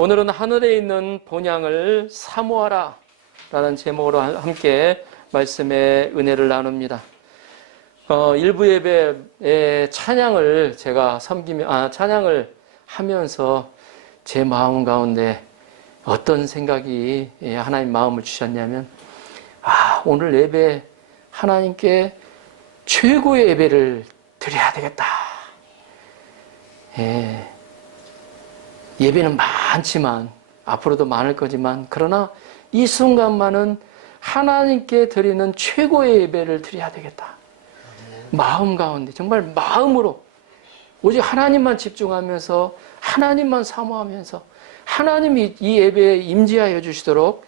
오늘은 하늘에 있는 본향을 사모하라 라는 제목으로 함께 말씀의 은혜를 나눕니다. 일부 예배의 찬양을 제가 찬양을 하면서 제 마음 가운데 어떤 생각이 하나님 마음을 주셨냐면, 오늘 예배 하나님께 최고의 예배를 드려야 되겠다. 예배는 많지만, 앞으로도 많을 거지만, 그러나 이 순간만은 하나님께 드리는 최고의 예배를 드려야 되겠다. 마음 가운데, 정말 마음으로, 오직 하나님만 집중하면서, 하나님만 사모하면서, 하나님이 이 예배에 임재하여 주시도록,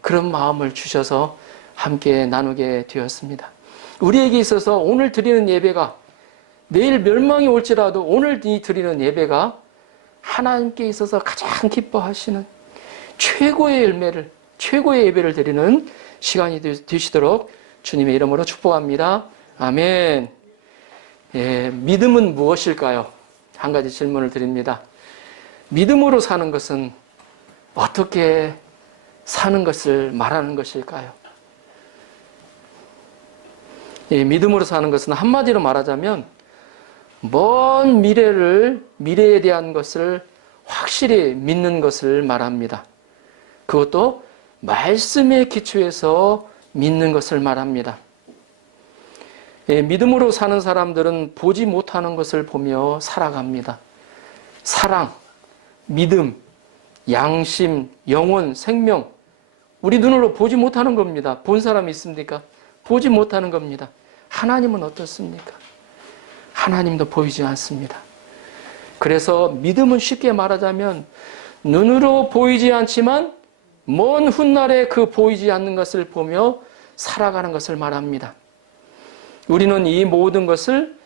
그런 마음을 주셔서 함께 나누게 되었습니다. 우리에게 있어서 오늘 드리는 예배가, 내일 멸망이 올지라도 오늘 드리는 예배가 하나님께 있어서 가장 기뻐하시는 최고의 열매를, 최고의 예배를 드리는 시간이 되시도록 주님의 이름으로 축복합니다. 아멘. 믿음은 무엇일까요? 한 가지 질문을 드립니다. 믿음으로 사는 것은 어떻게 사는 것을 말하는 것일까요? 믿음으로 사는 것은 한마디로 말하자면 먼 미래에 대한 것을 확실히 믿는 것을 말합니다. 그것도 말씀의 기초에서 믿는 것을 말합니다. 믿음으로 사는 사람들은 보지 못하는 것을 보며 살아갑니다. 사랑, 믿음, 양심, 영혼, 생명, 우리 눈으로 보지 못하는 겁니다. 본 사람이 있습니까? 보지 못하는 겁니다. 하나님은 어떻습니까? 하나님도 보이지 않습니다. 그래서 믿음은 쉽게 말하자면 눈으로 보이지 않지만 먼 훗날에 그 보이지 않는 것을 보며 살아가는 것을 말합니다. 우리는 이 모든 것을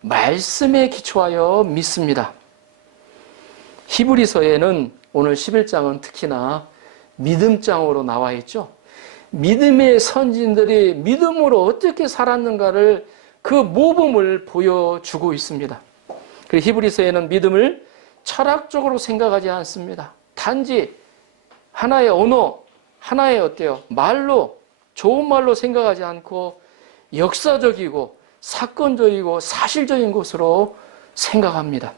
말씀에 기초하여 믿습니다. 히브리서에는 오늘 11장은 특히나 믿음장으로 나와 있죠. 믿음의 선진들이 믿음으로 어떻게 살았는가를 그 모범을 보여주고 있습니다. 그리고 히브리서에는 믿음을 철학적으로 생각하지 않습니다. 단지 하나의 언어, 하나의 말로, 좋은 말로 생각하지 않고 역사적이고 사건적이고 사실적인 것으로 생각합니다.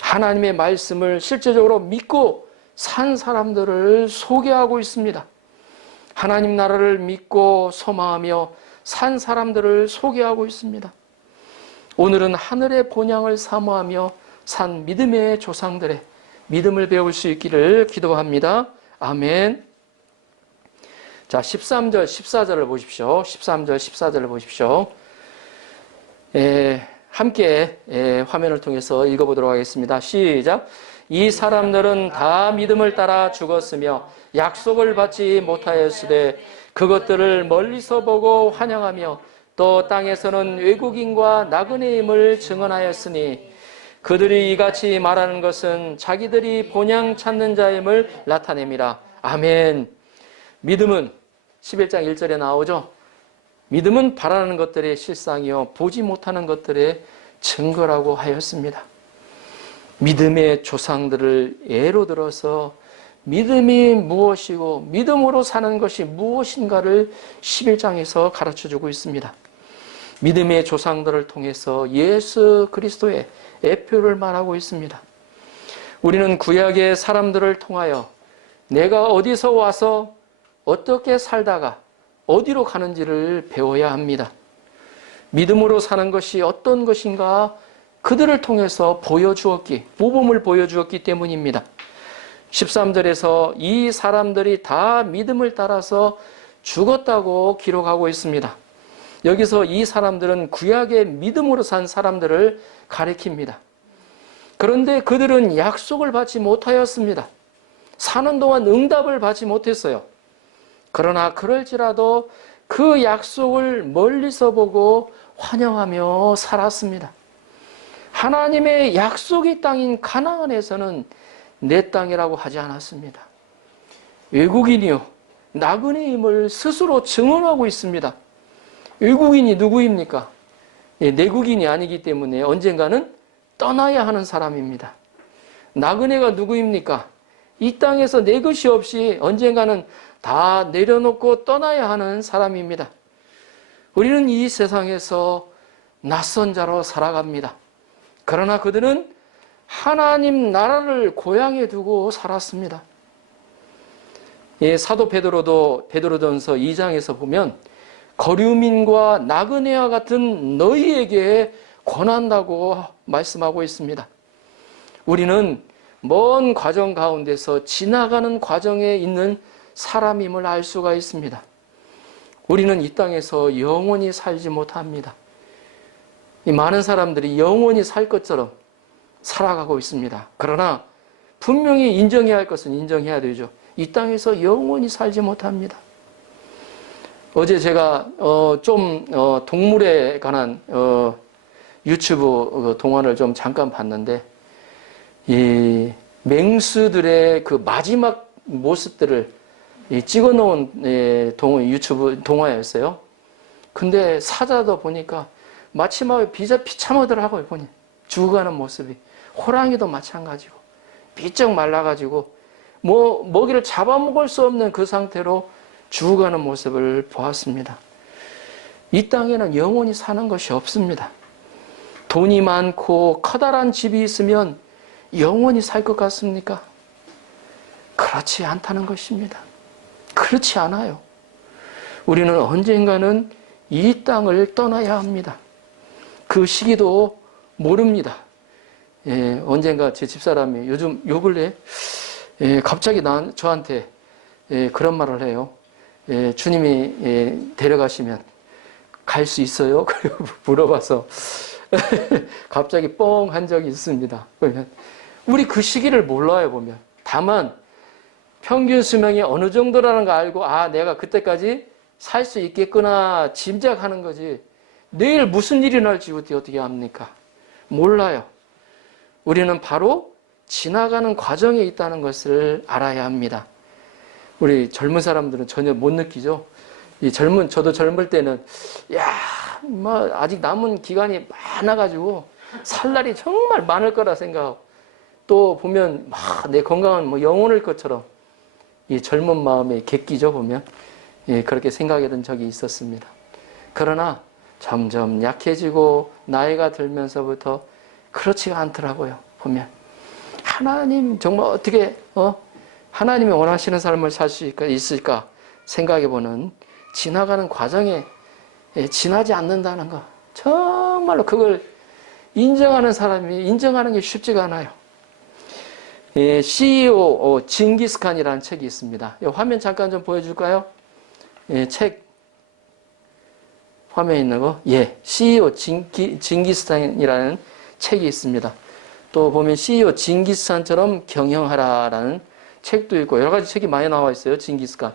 하나님의 말씀을 실제적으로 믿고 산 사람들을 소개하고 있습니다. 하나님 나라를 믿고 소망하며 산 사람들을 소개하고 있습니다. 오늘은 하늘의 본향을 사모하며 산 믿음의 조상들의 믿음을 배울 수 있기를 기도합니다. 아멘. 자, 13절, 14절을 보십시오. 13절, 14절을 보십시오. 함께 화면을 통해서 읽어보도록 하겠습니다. 시작. 이 사람들은 다 믿음을 따라 죽었으며 약속을 받지 못하였으되 그것들을 멀리서 보고 환영하며 또 땅에서는 외국인과 나그네임을 증언하였으니 그들이 이같이 말하는 것은 자기들이 본향 찾는 자임을 나타냅니다. 아멘. 믿음은 11장 1절에 나오죠. 믿음은 바라는 것들의 실상이요 보지 못하는 것들의 증거라고 하였습니다. 믿음의 조상들을 예로 들어서 믿음이 무엇이고 믿음으로 사는 것이 무엇인가를 11장에서 가르쳐주고 있습니다. 믿음의 조상들을 통해서 예수 그리스도의 애표를 말하고 있습니다. 우리는 구약의 사람들을 통하여 내가 어디서 와서 어떻게 살다가 어디로 가는지를 배워야 합니다. 믿음으로 사는 것이 어떤 것인가 그들을 통해서 모범을 보여주었기 때문입니다. 13절에서 이 사람들이 다 믿음을 따라서 죽었다고 기록하고 있습니다. 여기서 이 사람들은 구약의 믿음으로 산 사람들을 가리킵니다. 그런데 그들은 약속을 받지 못하였습니다. 사는 동안 응답을 받지 못했어요. 그러나 그럴지라도 그 약속을 멀리서 보고 환영하며 살았습니다. 하나님의 약속의 땅인 가나안에서는 내 땅이라고 하지 않았습니다. 외국인이요 나그네임을 스스로 증언하고 있습니다. 외국인이 누구입니까? 내국인이 아니기 때문에 언젠가는 떠나야 하는 사람입니다. 나그네가 누구입니까? 이 땅에서 내 것이 없이 언젠가는 다 내려놓고 떠나야 하는 사람입니다. 우리는 이 세상에서 낯선 자로 살아갑니다. 그러나 그들은 하나님 나라를 고향에 두고 살았습니다. 예, 사도 베드로도 베드로전서 2장에서 보면 거류민과 나그네와 같은 너희에게 권한다고 말씀하고 있습니다. 우리는 먼 과정 가운데서 지나가는 과정에 있는 사람임을 알 수가 있습니다. 우리는 이 땅에서 영원히 살지 못합니다. 이 많은 사람들이 영원히 살 것처럼 살아가고 있습니다. 그러나 분명히 인정해야 할 것은 인정해야 되죠. 이 땅에서 영원히 살지 못합니다. 어제 제가 동물에 관한 유튜브 동화를 좀 잠깐 봤는데, 이 맹수들의 그 마지막 모습들을 찍어 놓은 유튜브 동화였어요. 근데 사자도 보니까 마지막에 비참하더라고요. 보니 죽어가는 모습이. 호랑이도 마찬가지고 삐쩍 말라가지고 먹이를 잡아먹을 수 없는 그 상태로 죽어가는 모습을 보았습니다. 이 땅에는 영원히 사는 것이 없습니다. 돈이 많고 커다란 집이 있으면 영원히 살 것 같습니까? 그렇지 않다는 것입니다. 그렇지 않아요. 우리는 언젠가는 이 땅을 떠나야 합니다. 그 시기도 모릅니다. 예, 언젠가 제 집사람이 요즘 요 근래 갑자기 저한테 그런 말을 해요. 주님이 데려가시면 갈 수 있어요? 그리고 물어봐서 갑자기 뻥 한 적이 있습니다. 그러면 우리 그 시기를 몰라요, 보면. 다만 평균 수명이 어느 정도라는 거 알고 내가 그때까지 살 수 있겠구나 짐작하는 거지. 내일 무슨 일이 날지 어떻게 합니까? 몰라요. 우리는 바로 지나가는 과정에 있다는 것을 알아야 합니다. 우리 젊은 사람들은 전혀 못 느끼죠. 저도 젊을 때는 아직 남은 기간이 많아가지고 살 날이 정말 많을 거라 생각하고, 또 보면 내 건강은 영원할 것처럼 이 젊은 마음에 객기죠, 보면. 그렇게 생각했던 적이 있었습니다. 그러나 점점 약해지고 나이가 들면서부터 그렇지가 않더라고요, 보면. 하나님 정말 어떻게 하나님이 원하시는 삶을 살 수 있을까 생각해보는 지나가는 과정에 지나지 않는다는 거, 정말로 그걸 인정하는 사람이 인정하는 게 쉽지가 않아요. CEO 징기스칸이라는 책이 있습니다. 화면 잠깐 좀 보여줄까요? 책 화면에 있는 거, CEO 징기스칸이라는 책이 있습니다. 또 보면 CEO 징기스칸처럼 경영하라라는 책도 있고 여러 가지 책이 많이 나와 있어요. 징기스칸.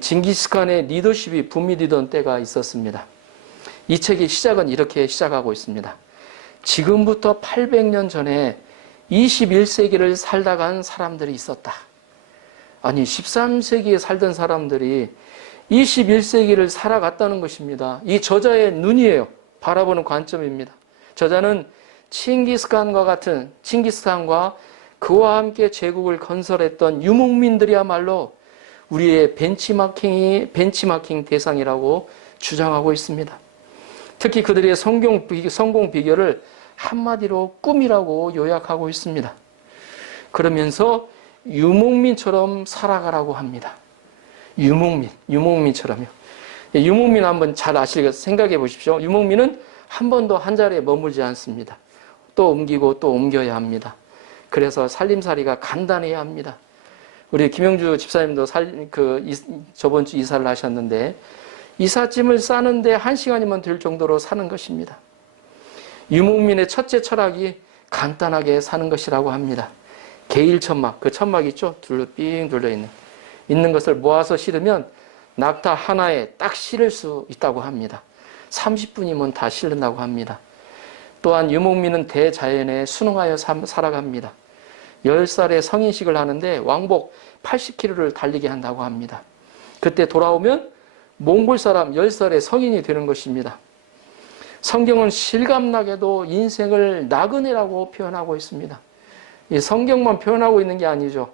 징기스칸의 리더십이 붐비던 때가 있었습니다. 이 책의 시작은 이렇게 시작하고 있습니다. 지금부터 800년 전에 21세기를 살다 간 사람들이 있었다. 아니 13세기에 살던 사람들이 21세기를 살아갔다는 것입니다. 이 저자의 눈이에요. 바라보는 관점입니다. 저자는 칭기스칸과 그와 함께 제국을 건설했던 유목민들이야말로 우리의 벤치마킹 대상이라고 주장하고 있습니다. 특히 그들의 성공 비결을 한마디로 꿈이라고 요약하고 있습니다. 그러면서 유목민처럼 살아가라고 합니다. 유목민처럼요. 유목민 한번 잘 아시겠어요? 생각해 보십시오. 유목민은 한 번도 한 자리에 머물지 않습니다. 또 옮기고 또 옮겨야 합니다. 그래서 살림살이가 간단해야 합니다. 우리 김영주 집사님도 저번 주 이사를 하셨는데 이삿짐을 싸는데 1시간이면 될 정도로 사는 것입니다. 유목민의 첫째 철학이 간단하게 사는 것이라고 합니다. 개일천막, 그 천막 있죠? 삥 둘러있는 것을 모아서 실으면 낙타 하나에 딱 실을 수 있다고 합니다. 30분이면 다 실른다고 합니다. 또한 유목민은 대자연에 순응하여 살아갑니다. 10살에 성인식을 하는데 왕복 80km를 달리게 한다고 합니다. 그때 돌아오면 몽골 사람 10살에 성인이 되는 것입니다. 성경은 실감나게도 인생을 나그네라고 표현하고 있습니다. 이 성경만 표현하고 있는 게 아니죠.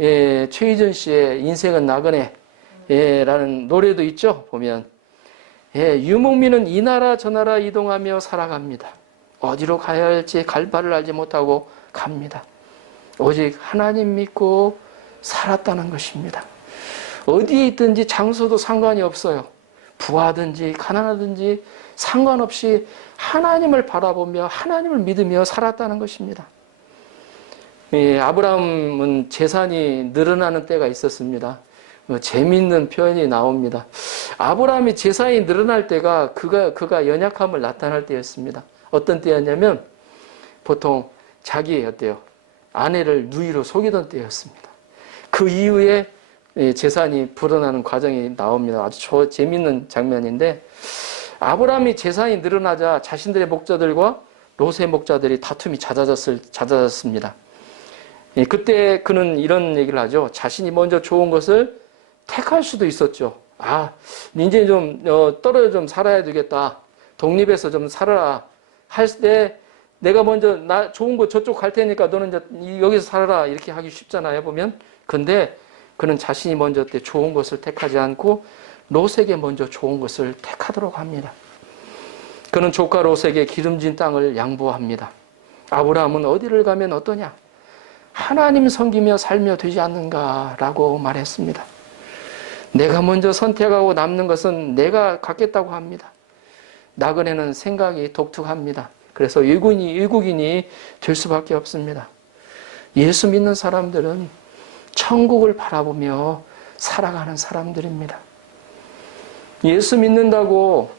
예, 최희준 씨의 인생은 나그네 라는 노래도 있죠. 보면 예, 유목민은 이 나라 저 나라 이동하며 살아갑니다. 어디로 가야 할지 갈 바를 알지 못하고 갑니다. 오직 하나님 믿고 살았다는 것입니다. 어디에 있든지 장소도 상관이 없어요. 부하든지 가난하든지 상관없이 하나님을 바라보며 하나님을 믿으며 살았다는 것입니다. 예, 아브라함은 재산이 늘어나는 때가 있었습니다. 재미있는 표현이 나옵니다. 아브라함이 재산이 늘어날 때가 그가 연약함을 나타날 때였습니다. 어떤 때였냐면 보통 자기 아내를 누이로 속이던 때였습니다. 그 이후에 재산이 불어나는 과정이 나옵니다. 아주 재미있는 장면인데 아브라함이 재산이 늘어나자 자신들의 목자들과 롯의 목자들이 다툼이 잦아졌습니다. 그때 그는 이런 얘기를 하죠. 자신이 먼저 좋은 것을 택할 수도 있었죠. 이제 좀 떨어져 좀 살아야 되겠다. 독립해서 좀 살아라. 할 때 내가 먼저 나 좋은 거 저쪽 갈 테니까 너는 이제 여기서 살아라. 이렇게 하기 쉽잖아요. 보면. 근데 그는 자신이 먼저 때 좋은 것을 택하지 않고 롯에게 먼저 좋은 것을 택하도록 합니다. 그는 조카 롯에게 기름진 땅을 양보합니다. 아브라함은 어디를 가면 어떠냐? 하나님 섬기며 살며 되지 않는가라고 말했습니다. 내가 먼저 선택하고 남는 것은 내가 갖겠다고 합니다. 나그네는 생각이 독특합니다. 그래서 외국인이 될 수밖에 없습니다. 예수 믿는 사람들은 천국을 바라보며 살아가는 사람들입니다. 예수 믿는다고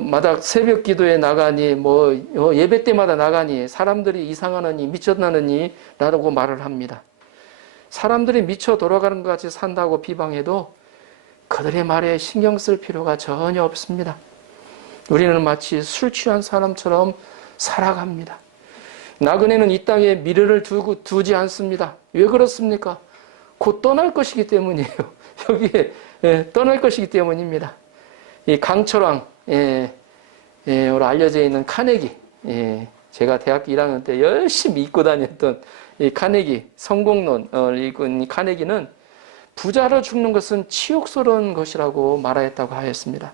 마다 새벽 기도에 나가니 예배 때마다 나가니 사람들이 이상하느니 미쳤나느니 라고 말을 합니다. 사람들이 미쳐 돌아가는 것 같이 산다고 비방해도 그들의 말에 신경 쓸 필요가 전혀 없습니다. 우리는 마치 술 취한 사람처럼 살아갑니다. 나그네는 이 땅에 미래를 두지 않습니다. 왜 그렇습니까? 곧 떠날 것이기 때문이에요. 여기에 떠날 것이기 때문입니다. 이 강철왕 오늘 알려져 있는 카네기, 제가 대학교 1학년 때 열심히 읽고 다녔던 이 카네기 성공론을 읽은 이 카네기는 부자로 죽는 것은 치욕스러운 것이라고 말하였다고 하였습니다.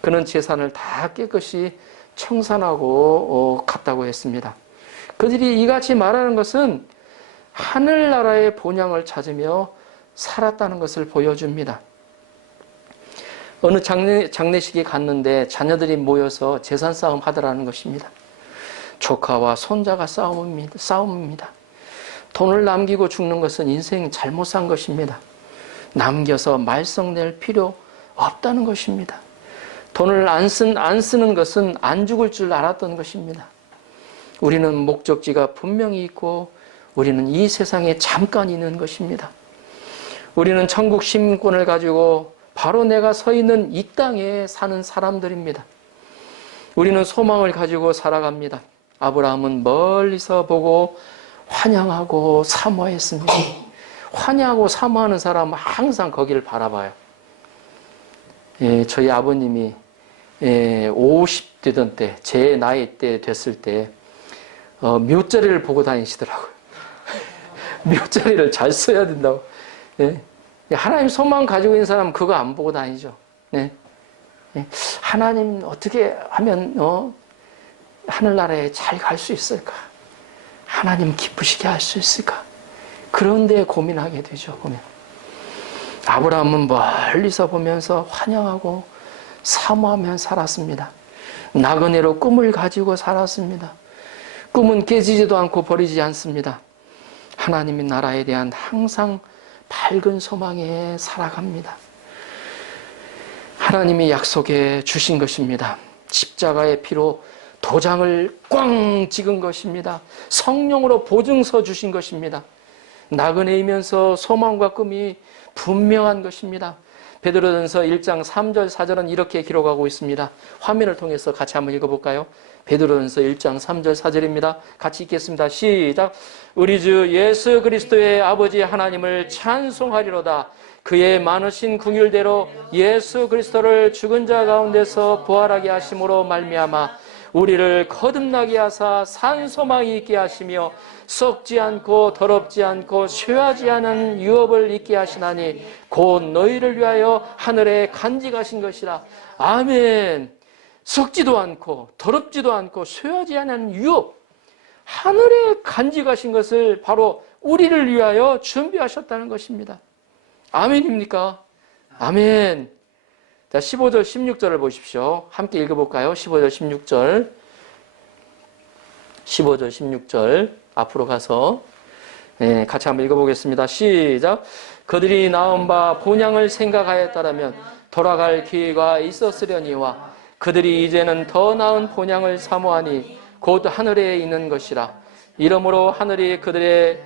그는 재산을 다 깨끗이 청산하고 갔다고 했습니다. 그들이 이같이 말하는 것은 하늘나라의 본향을 찾으며 살았다는 것을 보여줍니다. 어느 장례식에 갔는데 자녀들이 모여서 재산 싸움 하더라는 것입니다. 조카와 손자가 싸움입니다. 돈을 남기고 죽는 것은 인생 잘못 산 것입니다. 남겨서 말썽낼 필요 없다는 것입니다. 돈을 안 쓰는 것은 안 죽을 줄 알았던 것입니다. 우리는 목적지가 분명히 있고 우리는 이 세상에 잠깐 있는 것입니다. 우리는 천국 시민권을 가지고 바로 내가 서 있는 이 땅에 사는 사람들입니다. 우리는 소망을 가지고 살아갑니다. 아브라함은 멀리서 보고 환영하고 사모했습니다. 환영하고 사모하는 사람은 항상 거기를 바라봐요. 저희 아버님이 50되던 때, 제 나이 때 됐을 때 묘자리를 보고 다니시더라고요. 묘자리를 잘 써야 된다고. 하나님 소망 가지고 있는 사람은 그거 안 보고 다니죠. 하나님 어떻게 하면 하늘나라에 잘 갈 수 있을까? 하나님 기쁘시게 할 수 있을까? 그런데 고민하게 되죠. 보면 아브라함은 멀리서 보면서 환영하고 사모하며 살았습니다. 나그네로 꿈을 가지고 살았습니다. 꿈은 깨지지도 않고 버리지 않습니다. 하나님의 나라에 대한 항상 밝은 소망에 살아갑니다. 하나님이 약속해 주신 것입니다. 십자가의 피로 도장을 꽝 찍은 것입니다. 성령으로 보증서 주신 것입니다. 나그네이면서 소망과 꿈이 분명한 것입니다. 베드로전서 1장 3절 4절은 이렇게 기록하고 있습니다. 화면을 통해서 같이 한번 읽어볼까요? 베드로전서 1장 3절 4절입니다. 같이 읽겠습니다. 시작. 우리 주 예수 그리스도의 아버지 하나님을 찬송하리로다. 그의 많으신 긍휼대로 예수 그리스도를 죽은 자 가운데서 부활하게 하심으로 말미암아 우리를 거듭나게 하사 산 소망이 있게 하시며 썩지 않고 더럽지 않고 쇠하지 않은 유업을 있게 하시나니 곧 너희를 위하여 하늘에 간직하신 것이라. 아멘. 썩지도 않고 더럽지도 않고 쇠하지 않은 유업, 하늘에 간직하신 것을 바로 우리를 위하여 준비하셨다는 것입니다. 아멘입니까? 아멘. 자, 15절 16절을 보십시오. 함께 읽어볼까요? 15절 16절 15절 16절 앞으로 가서 같이 한번 읽어보겠습니다. 시작. 그들이 낳은 바 본향을 생각하였다라면 돌아갈 기회가 있었으려니와 그들이 이제는 더 나은 본향을 사모하니 곧 하늘에 있는 것이라. 이러므로 하늘이 그들의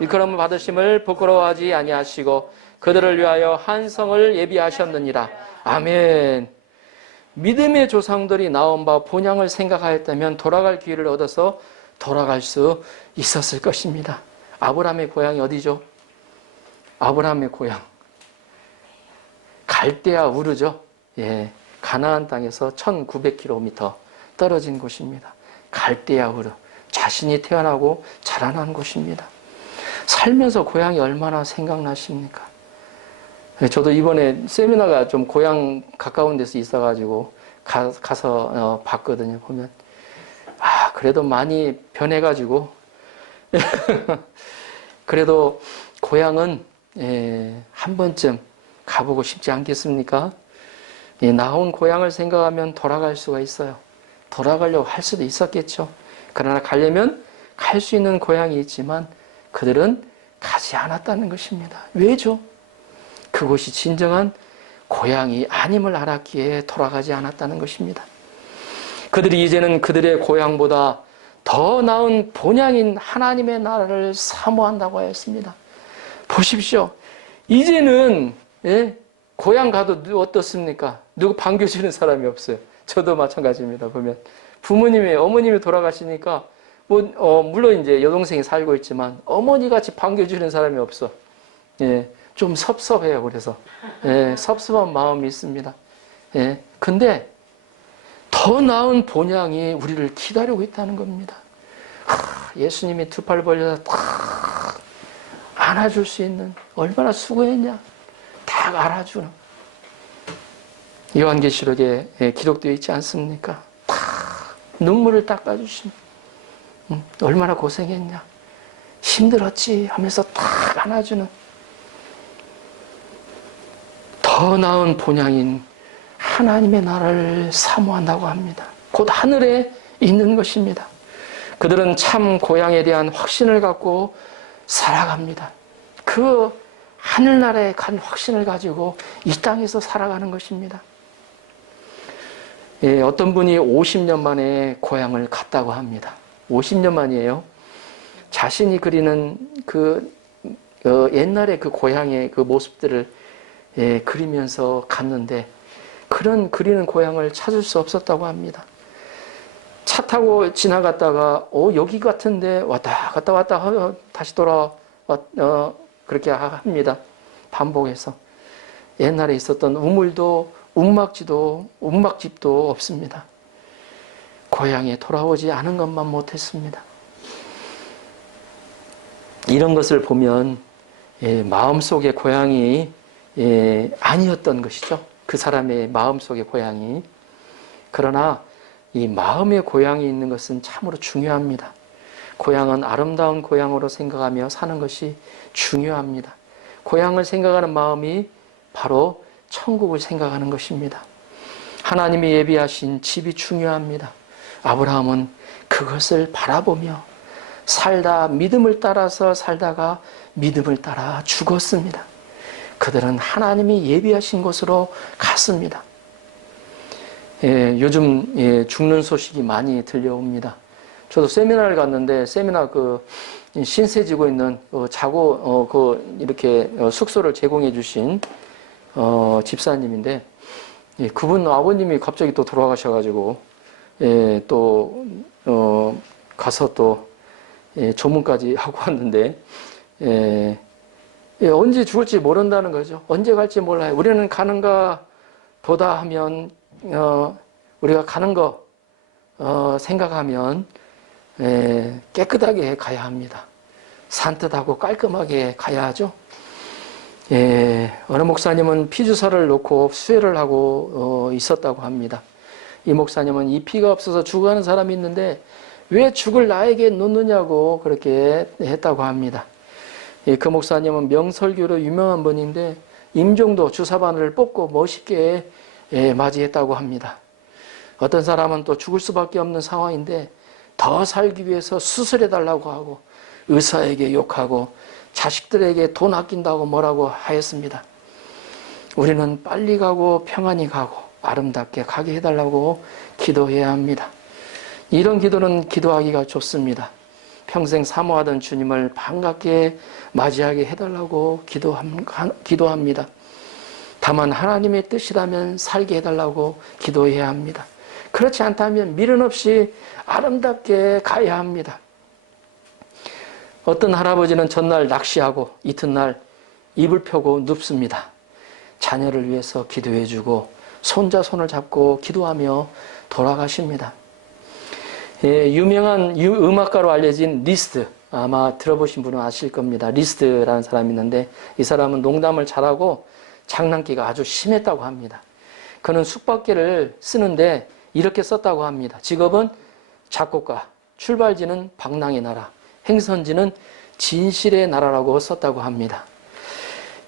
일컬음을 받으심을 부끄러워하지 아니하시고 그들을 위하여 한 성을 예비하셨느니라. 아멘. 믿음의 조상들이 나온 바 본향을 생각하였다면 돌아갈 기회를 얻어서 돌아갈 수 있었을 것입니다. 아브라함의 고향이 어디죠? 아브라함의 고향 갈대아 우르죠. 예, 가나안 땅에서 1900km 떨어진 곳입니다. 갈대아 우르, 자신이 태어나고 자라난 곳입니다. 살면서 고향이 얼마나 생각나십니까? 저도 이번에 세미나가 좀 고향 가까운 데서 있어가지고 가서 봤거든요. 보면 그래도 많이 변해가지고 그래도 고향은 한 번쯤 가보고 싶지 않겠습니까? 나온 고향을 생각하면 돌아갈 수가 있어요. 돌아가려고 할 수도 있었겠죠. 그러나 가려면 갈 수 있는 고향이 있지만 그들은 가지 않았다는 것입니다. 왜죠? 그곳이 진정한 고향이 아님을 알았기에 돌아가지 않았다는 것입니다. 그들이 이제는 그들의 고향보다 더 나은 본향인 하나님의 나라를 사모한다고 하였습니다. 보십시오. 이제는 고향 가도 어떻습니까? 누구 반겨주는 사람이 없어요. 저도 마찬가지입니다. 보면 부모님이 어머님이 돌아가시니까 물론 이제 여동생이 살고 있지만 어머니같이 반겨주는 사람이 없어. 좀 섭섭해요. 그래서 섭섭한 마음이 있습니다. 근데 더 나은 본향이 우리를 기다리고 있다는 겁니다. 예수님이 두 팔 벌려서 딱 안아줄 수 있는, 얼마나 수고했냐 딱 알아주는, 요한계시록에 기록되어 있지 않습니까? 딱 눈물을 닦아주신, 얼마나 고생했냐, 힘들었지 하면서 딱 안아주는 더 나은 본향인 하나님의 나라를 사모한다고 합니다. 곧 하늘에 있는 것입니다. 그들은 참 고향에 대한 확신을 갖고 살아갑니다. 그 하늘나라에 간 확신을 가지고 이 땅에서 살아가는 것입니다. 어떤 분이 50년 만에 고향을 갔다고 합니다. 50년 만이에요. 자신이 그리는 옛날의 그 고향의 그 모습들을 그리면서 갔는데 그런 그리는 고향을 찾을 수 없었다고 합니다. 차 타고 지나갔다가 여기 같은데 왔다 다시 돌아와 그렇게 합니다. 반복해서. 옛날에 있었던 우물도 움막집도 없습니다. 고향에 돌아오지 않은 것만 못했습니다. 이런 것을 보면 마음속의 고향이 아니었던 것이죠. 그 사람의 마음속의 고향이. 그러나 이 마음의 고향이 있는 것은 참으로 중요합니다. 고향은 아름다운 고향으로 생각하며 사는 것이 중요합니다. 고향을 생각하는 마음이 바로 천국을 생각하는 것입니다. 하나님이 예비하신 집이 중요합니다. 아브라함은 그것을 바라보며 믿음을 따라서 살다가 믿음을 따라 죽었습니다. 그들은 하나님이 예비하신 곳으로 갔습니다. 요즘 죽는 소식이 많이 들려옵니다. 저도 세미나를 갔는데 세미나 신세지고 있는 이렇게 숙소를 제공해 주신 집사님인데 그분 아버님이 갑자기 또 돌아가셔가지고 가서 또 조문까지 하고 왔는데 언제 죽을지 모른다는 거죠. 언제 갈지 몰라요. 우리는 가는가 보다 하면 우리가 가는 거 생각하면 깨끗하게 가야 합니다. 산뜻하고 깔끔하게 가야 하죠. 어느 목사님은 피주사를 놓고 수혈을 하고 있었다고 합니다. 이 목사님은 이 피가 없어서 죽어가는 사람이 있는데 왜 죽을 나에게 놓느냐고 그렇게 했다고 합니다. 그 목사님은 명설교로 유명한 분인데 임종도 주사바늘을 뽑고 멋있게 맞이했다고 합니다. 어떤 사람은 또 죽을 수밖에 없는 상황인데 더 살기 위해서 수술해달라고 하고 의사에게 욕하고 자식들에게 돈 아낀다고 뭐라고 하였습니다. 우리는 빨리 가고 평안히 가고 아름답게 가게 해달라고 기도해야 합니다. 이런 기도는 기도하기가 좋습니다. 평생 사모하던 주님을 반갑게 맞이하게 해달라고 기도합니다. 다만 하나님의 뜻이라면 살게 해달라고 기도해야 합니다. 그렇지 않다면 미련 없이 아름답게 가야 합니다. 어떤 할아버지는 전날 낚시하고 이튿날 이불 펴고 눕습니다. 자녀를 위해서 기도해주고 손자 손을 잡고 기도하며 돌아가십니다. 유명한 음악가로 알려진 리스트, 아마 들어보신 분은 아실 겁니다. 리스트라는 사람이 있는데 이 사람은 농담을 잘하고 장난기가 아주 심했다고 합니다. 그는 숙박계를 쓰는데 이렇게 썼다고 합니다. 직업은 작곡가, 출발지는 방랑의 나라, 행선지는 진실의 나라라고 썼다고 합니다.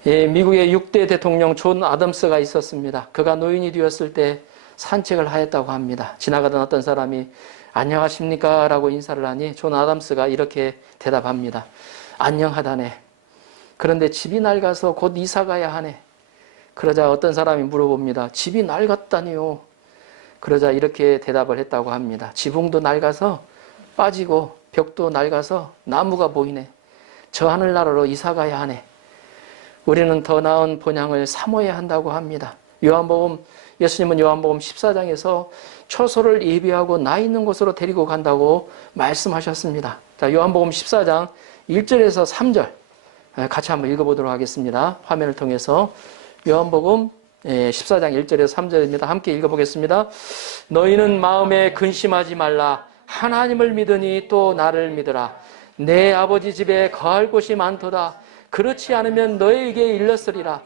미국의 6대 대통령 존 아담스가 있었습니다. 그가 노인이 되었을 때 산책을 하였다고 합니다. 지나가던 어떤 사람이 안녕하십니까? 라고 인사를 하니 존 아담스가 이렇게 대답합니다. 안녕하다네. 그런데 집이 낡아서 곧 이사 가야 하네. 그러자 어떤 사람이 물어봅니다. 집이 낡았다니요? 그러자 이렇게 대답을 했다고 합니다. 지붕도 낡아서 빠지고 벽도 낡아서 나무가 보이네. 저 하늘나라로 이사 가야 하네. 우리는 더 나은 본향을 사모해야 한다고 합니다. 예수님은 요한복음 14장에서 처소를 예비하고 나 있는 곳으로 데리고 간다고 말씀하셨습니다. 자, 요한복음 14장 1절에서 3절 같이 한번 읽어보도록 하겠습니다. 화면을 통해서 요한복음 14장 1절에서 3절입니다. 함께 읽어보겠습니다. 너희는 마음에 근심하지 말라. 하나님을 믿으니 또 나를 믿으라. 내 아버지 집에 거할 곳이 많도다. 그렇지 않으면 너희에게 일렀으리라.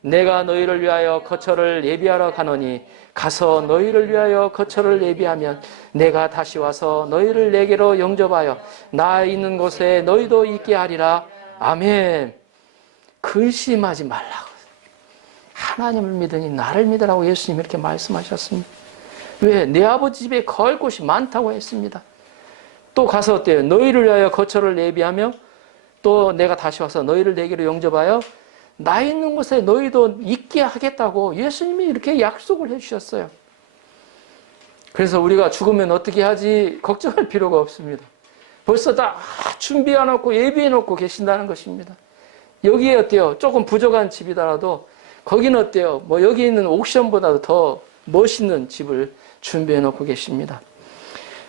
내가 너희를 위하여 거처를 예비하러 가노니 가서 너희를 위하여 거처를 예비하면 내가 다시 와서 너희를 내게로 영접하여 나 있는 곳에 너희도 있게 하리라. 아멘. 근심하지 말라고. 하나님을 믿으니 나를 믿으라고 예수님이 이렇게 말씀하셨습니다. 왜? 내 아버지 집에 거할 곳이 많다고 했습니다. 또 가서 어때요? 너희를 위하여 거처를 예비하며 또 내가 다시 와서 너희를 내게로 영접하여 나 있는 곳에 너희도 있게 하겠다고 예수님이 이렇게 약속을 해주셨어요. 그래서 우리가 죽으면 어떻게 하지 걱정할 필요가 없습니다. 벌써 다 준비해놓고 예비해놓고 계신다는 것입니다. 여기에 어때요? 조금 부족한 집이더라도 거기는 어때요? 뭐 여기 있는 옥션보다도 더 멋있는 집을 준비해놓고 계십니다.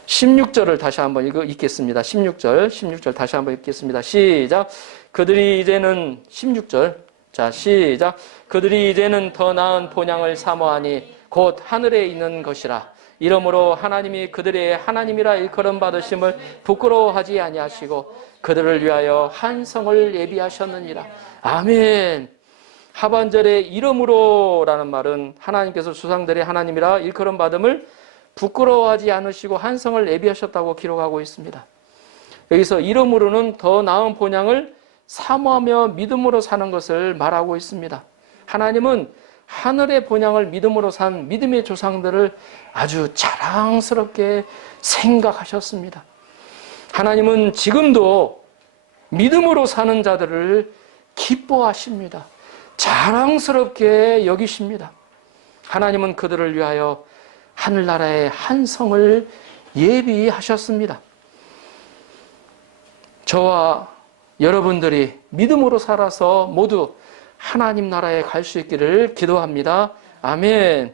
16절을 다시 한번 읽겠습니다. 16절 다시 한번 읽겠습니다. 시작. 그들이 이제는 16절. 자, 시작. 그들이 이제는 더 나은 본향을 사모하니 곧 하늘에 있는 것이라. 이러므로 하나님이 그들의 하나님이라 일컬음 받으심을 부끄러워하지 아니하시고 그들을 위하여 한 성을 예비하셨느니라. 아멘. 하반절에 이러므로라는 말은 하나님께서 조상들의 하나님이라 일컬음 받음을 부끄러워하지 않으시고 한 성을 예비하셨다고 기록하고 있습니다. 여기서 이러므로는 더 나은 본향을 사모하며 믿음으로 사는 것을 말하고 있습니다. 하나님은 하늘의 본향을 믿음으로 산 믿음의 조상들을 아주 자랑스럽게 생각하셨습니다. 하나님은 지금도 믿음으로 사는 자들을 기뻐하십니다. 자랑스럽게 여기십니다. 하나님은 그들을 위하여 하늘나라의 한 성을 예비하셨습니다. 저와 여러분들이 믿음으로 살아서 모두 하나님 나라에 갈 수 있기를 기도합니다. 아멘.